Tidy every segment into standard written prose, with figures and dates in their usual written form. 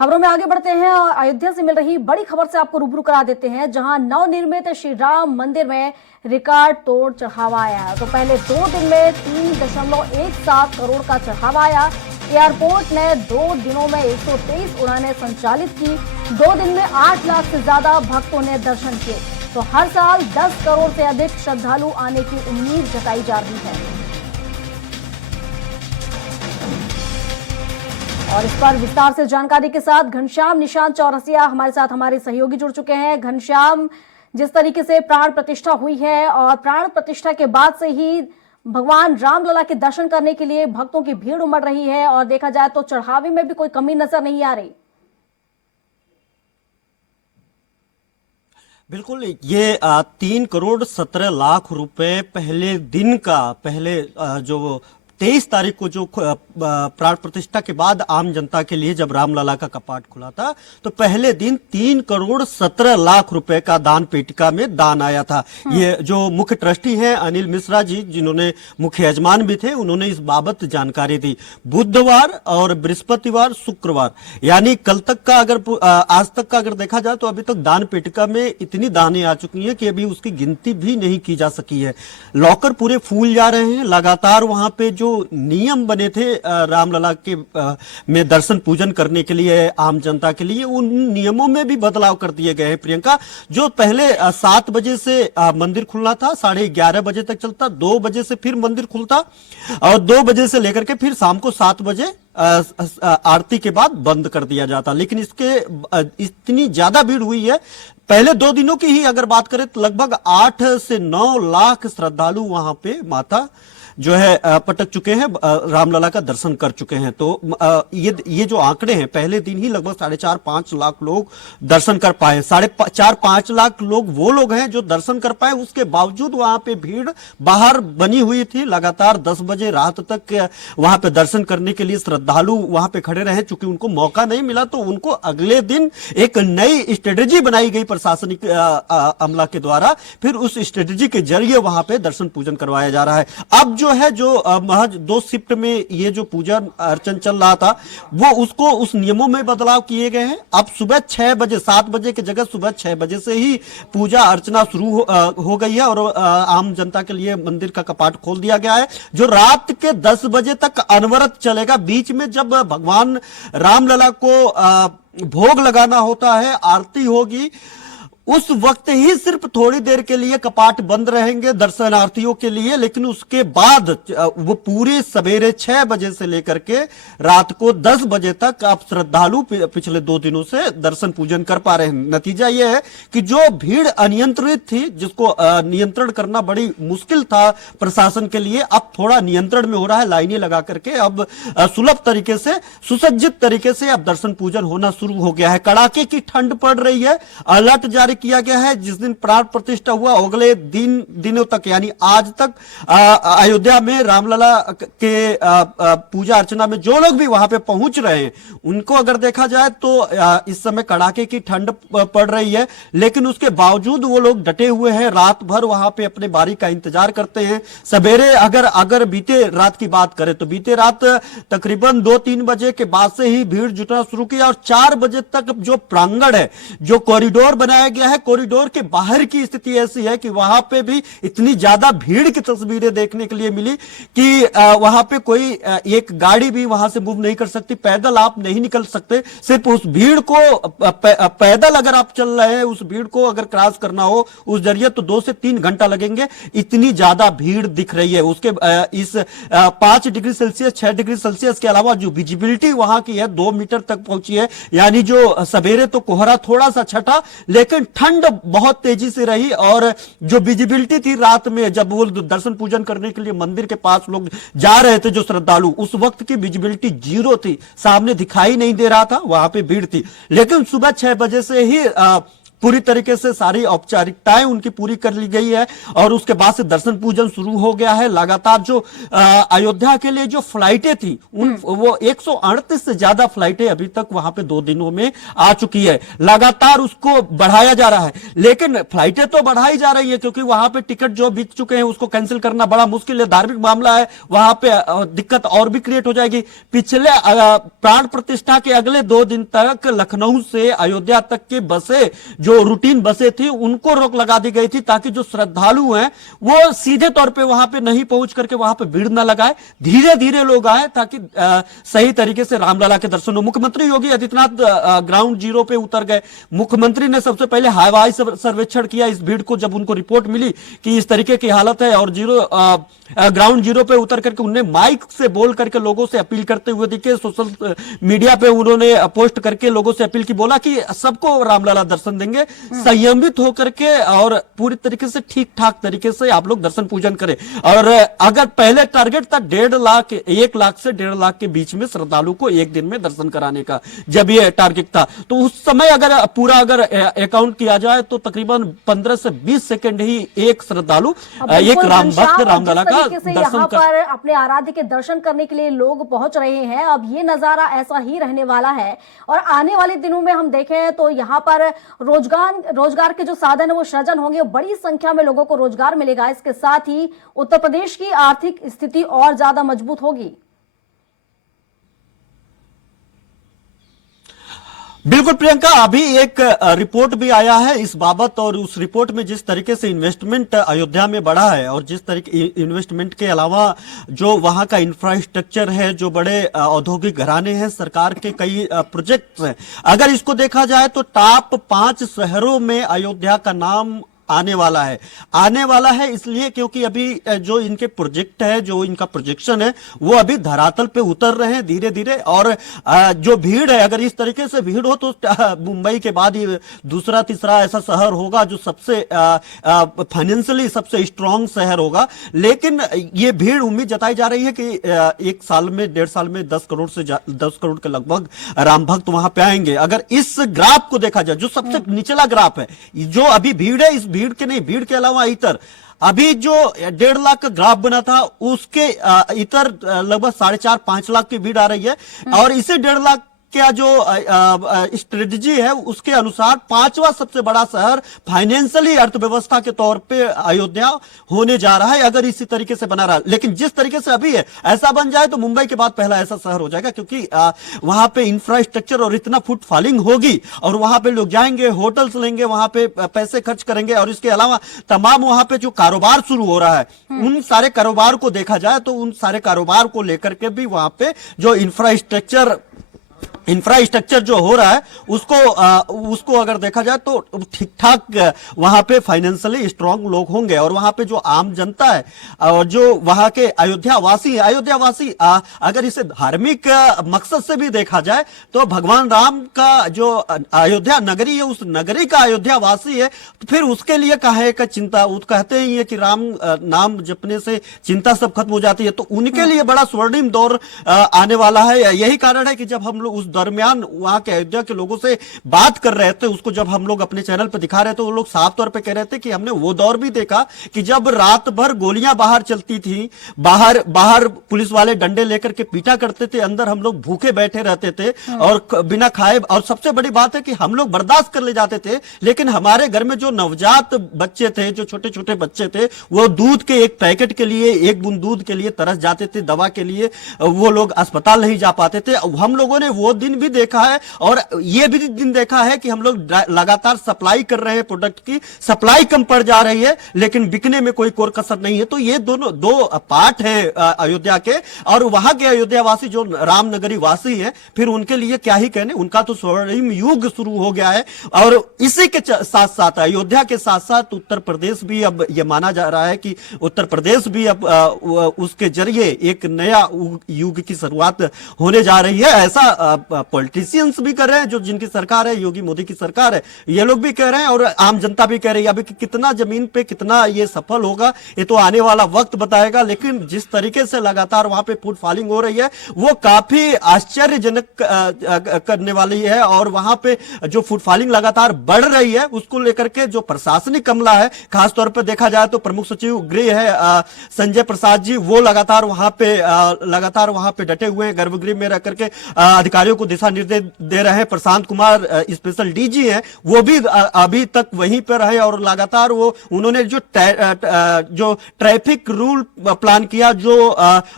खबरों में आगे बढ़ते हैं और अयोध्या से मिल रही बड़ी खबर से आपको रूबरू करा देते हैं, जहां नवनिर्मित श्री राम मंदिर में रिकॉर्ड तोड़ चढ़ावा आया है। तो पहले 2 दिन में 3.17 करोड़ का चढ़ावा आया। एयरपोर्ट ने 2 दिनों में 123 उड़ानें संचालित की। 2 दिन में 8 लाख से ज्यादा भक्तों ने दर्शन किए। तो हर साल 10 करोड़ से अधिक श्रद्धालु आने की उम्मीद जताई जा रही है। और इस पर विस्तार से जानकारी के साथ घनश्याम निशांत चौरसिया हमारे साथ हमारे सहयोगी जुड़ चुके हैं। घनश्याम, जिस तरीके से प्राण प्रतिष्ठा हुई है और प्राण प्रतिष्ठा के बाद से ही भगवान रामलला के दर्शन करने के लिए भक्तों की भीड़ उमड़ रही है और देखा जाए तो चढ़ावे में भी कोई कमी नजर नहीं आ रही। बिल्कुल, ये 3 करोड़ 17 लाख रुपए पहले दिन का, जो 23 तारीख को जो प्राण प्रतिष्ठा के बाद आम जनता के लिए जब रामलला का कपाट खुला था, तो पहले दिन 3 करोड़ 17 लाख रुपए का दान पेटिका में दान आया था। ये जो मुख्य ट्रस्टी हैं अनिल मिश्रा जी, जिन्होंने मुख्य यजमान भी थे, उन्होंने इस बाबत जानकारी दी। बुधवार और बृहस्पतिवार, शुक्रवार, यानी कल तक का आज तक का अगर देखा जाए तो अभी तक दान पेटिका में इतनी दानें आ चुकी हैं कि अभी उसकी गिनती भी नहीं की जा सकी है। लॉकर पूरे फूल जा रहे हैं। लगातार वहां पे जो नियम बने थे रामलला के में दर्शन पूजन करने के लिए आम जनता के लिए, उन नियमों में भी बदलाव कर दिए गए हैं। प्रियंका, जो पहले 7 बजे से मंदिर खुलना था, 11:30 बजे तक चलता, 2 बजे से फिर मंदिर खुलता और 2 बजे से लेकर के फिर शाम को 7 बजे आरती के बाद बंद कर दिया जाता। लेकिन इसके इतनी ज्यादा भीड़ हुई है। पहले 2 दिनों की ही अगर बात करें तो लगभग 8 से 9 लाख श्रद्धालु वहां पे माता जो है पटक चुके हैं, रामलला का दर्शन कर चुके हैं। तो ये जो आंकड़े हैं, पहले दिन ही लगभग 4.5-5 लाख लोग दर्शन कर पाए। 4.5-5 लाख लोग वो लोग हैं जो दर्शन कर पाए। उसके बावजूद वहां पे भीड़ बाहर बनी हुई थी। लगातार 10 बजे रात तक वहां पे दर्शन करने के लिए श्रद्धालु वहां पे खड़े रहे। चूंकि उनको मौका नहीं मिला तो उनको अगले दिन एक नई स्ट्रेटेजी बनाई गई प्रशासनिक अमला के द्वारा। फिर उस स्ट्रेटेजी के जरिए वहां पे दर्शन पूजन करवाया जा रहा है। अब जो महज 2 शिफ्ट में ये जो पूजा अर्चन चल रहा था, वो उसको उस नियमों में बदलाव किए गए हैं। अब सुबह 6 बजे, 7 बजे की जगह सुबह 6 बजे से ही पूजा अर्चना शुरू हो गई है और आम जनता के लिए मंदिर का कपाट खोल दिया गया है, जो रात के 10 बजे तक अनवरत चलेगा। बीच में जब भगवान रामलला को भोग लगाना होता है, आरती होगी, उस वक्त ही सिर्फ थोड़ी देर के लिए कपाट बंद रहेंगे दर्शनार्थियों के लिए। लेकिन उसके बाद वो पूरे सवेरे 6 बजे से लेकर के रात को 10 बजे तक आप श्रद्धालु पिछले 2 दिनों से दर्शन पूजन कर पा रहे हैं। नतीजा यह है कि जो भीड़ अनियंत्रित थी, जिसको नियंत्रण करना बड़ी मुश्किल था प्रशासन के लिए, अब थोड़ा नियंत्रण में हो रहा है। लाइनें लगा करके अब सुलभ तरीके से, सुसज्जित तरीके से अब दर्शन पूजन होना शुरू हो गया है। कड़ाके की ठंड पड़ रही है। अलर्ट जारी किया गया है। जिस दिन प्राण प्रतिष्ठा हुआ अगले दिनों तक, यानी आज तक अयोध्या में रामलला के पूजा अर्चना में जो लोग भी वहां पे पहुंच रहे हैं, उनको अगर देखा जाए तो इस समय कड़ाके की ठंड पड़ रही है। लेकिन उसके बावजूद वो लोग डटे हुए हैं। रात भर वहां पे अपने बारी का इंतजार करते हैं। सवेरे अगर बीते रात की बात करें तो बीते रात तकरीबन 2-3 बजे के बाद से ही भीड़ जुटना शुरू किया और 4 बजे तक जो प्रांगण है, जो कॉरिडोर बनाया गया है, कॉरिडोर के बाहर की स्थिति ऐसी है कि वहां पे भी इतनी ज्यादा भीड़ की तस्वीरें देखने के लिए मिली कि वहां पे कोई एक गाड़ी भी वहां से मूव नहीं कर सकती। पैदल आप नहीं निकल सकते। सिर्फ उस भीड़ को पैदल अगर आप चल रहे हैं, उस भीड़ को अगर क्रॉस करना हो उस जरिए, तो 2 से 3 घंटा लगेंगे। इतनी ज्यादा भीड़ दिख रही है। उसके इस 5 डिग्री सेल्सियस 6 डिग्री सेल्सियस के अलावा जो विजिबिलिटी वहां की है 2 मीटर तक पहुंची है। यानी जो सवेरे तो कोहरा थोड़ा सा छटा, लेकिन ठंड बहुत तेजी से रही और जो विजिबिलिटी थी रात में, जब वो दर्शन पूजन करने के लिए मंदिर के पास लोग जा रहे थे जो श्रद्धालु, उस वक्त की विजिबिलिटी 0 थी। सामने दिखाई नहीं दे रहा था, वहां पे भीड़ थी। लेकिन सुबह 6 बजे से ही पूरी तरीके से सारी औपचारिकताएं उनकी पूरी कर ली गई है और उसके बाद से दर्शन पूजन शुरू हो गया है। लगातार जो अयोध्या के लिए जो फ्लाइटें थी वो 138 से ज्यादा फ्लाइटें अभी तक वहां पे 2 दिनों में आ चुकी है। लगातार उसको बढ़ाया जा रहा है, लेकिन फ्लाइटें तो बढ़ाई जा रही है क्योंकि वहां पे टिकट जो बिक चुके हैं उसको कैंसिल करना बड़ा मुश्किल है, धार्मिक मामला है, वहां पे दिक्कत और भी क्रिएट हो जाएगी। पिछले प्राण प्रतिष्ठा के अगले 2 दिन तक लखनऊ से अयोध्या तक की बसें, जो रूटीन बसें थी, उनको रोक लगा दी गई थी ताकि जो श्रद्धालु हैं वो सीधे तौर पे वहां पे नहीं पहुंच करके वहां पे भीड़ ना लगाए, धीरे धीरे लोग आए ताकि सही तरीके से रामलला के दर्शन हो। मुख्यमंत्री योगी आदित्यनाथ ग्राउंड जीरो पे उतर गए। मुख्यमंत्री ने सबसे पहले हवाई सर्वेक्षण किया इस भीड़ को, जब उनको रिपोर्ट मिली कि इस तरीके की हालत है, और ग्राउंड जीरो पे उतर करके उन्होंने माइक से बोल करके लोगों से अपील करते हुए दिखे। सोशल मीडिया पे उन्होंने पोस्ट करके लोगों से अपील की, बोला कि सबको रामलला दर्शन देंगे, संयमित होकर के और पूरी तरीके से ठीक ठाक तरीके से आप लोग दर्शन पूजन करें। और अगर पहले टारगेट था 1.5 लाख 1 लाख से 1.5 लाख के बीच में श्रद्धालु को एक दिन में दर्शन कराने का, जब ये टारगेट था, तो उस समय अगर पूरा अकाउंट किया जाए तो तकरीबन 15 से 20 सेकंड ही एक श्रद्धालु एक राम भक्त रामलला का दर्शन यहाँ पर अपने आराध्य के दर्शन करने के लिए लोग पहुंच रहे हैं। अब ये नजारा ऐसा ही रहने वाला है और आने वाले दिनों में हम देखें तो यहाँ पर रोजगार के जो साधन है वो सृजन होंगे, बड़ी संख्या में लोगों को रोजगार मिलेगा। इसके साथ ही उत्तर प्रदेश की आर्थिक स्थिति और ज्यादा मजबूत होगी। बिल्कुल प्रियंका, अभी एक रिपोर्ट भी आया है इस बाबत, और उस रिपोर्ट में जिस तरीके से इन्वेस्टमेंट अयोध्या में बढ़ा है और जिस तरीके इन्वेस्टमेंट के अलावा जो वहां का इंफ्रास्ट्रक्चर है, जो बड़े औद्योगिक घराने हैं, सरकार के कई प्रोजेक्ट्स हैं, अगर इसको देखा जाए तो टॉप 5 शहरों में अयोध्या का नाम आने वाला है इसलिए क्योंकि अभी जो इनके प्रोजेक्ट है, जो इनका प्रोजेक्शन है, वो अभी धरातल पे उतर रहे हैं धीरे धीरे। और जो भीड़ है, अगर इस तरीके से भीड़ हो तो मुंबई के बाद ये दूसरा तीसरा ऐसा शहर होगा जो सबसे फाइनेंशियली सबसे स्ट्रांग शहर होगा। लेकिन ये भीड़, उम्मीद जताई जा रही है कि 1 साल में 1.5 साल में 10 करोड़ के लगभग राम भक्त वहां पे आएंगे। अगर इस ग्राफ को देखा जाए, जो सबसे निचला ग्राफ है, जो अभी भीड़ है, इस भीड़ के नहीं, भीड़ के अलावा इतर अभी जो 1.5 लाख का ग्राफ बना था उसके इतर लगभग 4.5-5 लाख की भीड़ आ रही है। और इसे 1.5 लाख क्या जो स्ट्रेटजी है उसके अनुसार 5वां सबसे बड़ा शहर फाइनेंशियली अर्थव्यवस्था के तौर पे अयोध्या होने जा रहा है, अगर इसी तरीके से बना रहा। लेकिन जिस तरीके से अभी है, ऐसा बन जाए तो मुंबई के बाद पहला ऐसा शहर हो जाएगा, क्योंकि वहां पे इंफ्रास्ट्रक्चर और इतना फुटफॉलिंग होगी और वहां पे लोग जाएंगे, होटल्स लेंगे, वहां पे पैसे खर्च करेंगे। और इसके अलावा तमाम वहां पे जो कारोबार शुरू हो रहा है, उन सारे कारोबार को देखा जाए तो उन सारे कारोबार को लेकर के भी वहां पे जो इंफ्रास्ट्रक्चर जो हो रहा है उसको अगर देखा जाए तो ठीक ठाक वहां पे फाइनेंशियली स्ट्रांग लोग होंगे। और वहां पे जो आम जनता है और जो वहां के अयोध्यावासी अगर इसे धार्मिक मकसद से भी देखा जाए तो भगवान राम का जो अयोध्या नगरी है, उस नगरी का अयोध्यावासी है, तो फिर उसके लिए काहे का चिंता। वो कहते ही है कि राम नाम जपने से चिंता सब खत्म हो जाती है। तो उनके लिए बड़ा स्वर्णिम दौर आने वाला है। यही कारण है कि जब हम लोग उस दरमियान वहां के अयोध्या के लोगों से बात कर रहे थे, उसको जब हम लोग अपने चैनल पर दिखा रहे थे, वो लोग साफ तौर पे कह रहे थे कि हमने वो दौर भी देखा कि जब रात भर गोलियां बाहर चलती थी, बाहर पुलिस वाले डंडे लेकर के पीटा करते थे, अंदर हम लोग भूखे बैठे रहते थे और बिना खाए। और सबसे बड़ी बात है कि हम लोग बर्दाश्त कर ले जाते थे, लेकिन हमारे घर में जो नवजात बच्चे थे, जो छोटे छोटे बच्चे थे, वो दूध के एक पैकेट के लिए, एक बूंद दूध के लिए तरस जाते थे, दवा के लिए वो लोग अस्पताल नहीं जा पाते थे। हम लोगों ने वो दिन भी देखा है और ये भी दिन देखा है कि हम लोग लगातार सप्लाई कर रहे हैं, प्रोडक्ट की सप्लाई कम पड़ जा रही है, लेकिन बिकने में कोई कोर कसर नहीं है। तो ये दोनों दो पार्ट है अयोध्या के। और वहां के अयोध्यावासी जो रामनगरी वासी है, फिर उनके लिए क्या ही कहने, उनका तो स्वर्णिम युग शुरू हो गया है। और इसी के साथ साथ अयोध्या के साथ साथ उत्तर प्रदेश भी, अब यह माना जा रहा है कि उत्तर प्रदेश भी अब उसके जरिए एक नया युग की शुरुआत होने जा रही है। ऐसा पॉलिटिशियंस भी कर रहे हैं, जो जिनकी सरकार है, योगी मोदी की सरकार है, ये लोग भी कह रहे हैं और आम जनता भी कह रही है। अभी कितना जमीन पे कितना ये सफल होगा ये तो आने वाला वक्त बताएगा, लेकिन जिस तरीके से लगातार वहां पे फूड फॉलिंग हो रही है वो काफी आश्चर्यजनक करने वाली है। और वहां पे जो फूड फॉलिंग लगातार बढ़ रही है उसको लेकर के जो प्रशासनिक अमला है, खासतौर पर देखा जाए तो प्रमुख सचिव गृह है संजय प्रसाद जी, वो लगातार वहां पे डटे हुए हैं, गर्भगृह में रह करके अधिकारियों को दिशा निर्देश दे रहे हैं। प्रशांत कुमार स्पेशल डीजी हैं, वो भी अभी तक वहीं पर रहे और लगातार उन्होंने जो ट्रैफिक रूल प्लान किया, जो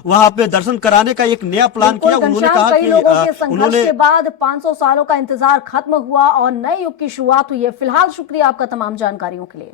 वहां पे दर्शन कराने का एक नया प्लान किया, उन्होंने कहा कई लोगों के कि संघर्ष के बाद 500 सालों का इंतजार खत्म हुआ और नए युग की शुरुआत हुई है। फिलहाल शुक्रिया आपका तमाम जानकारियों के लिए।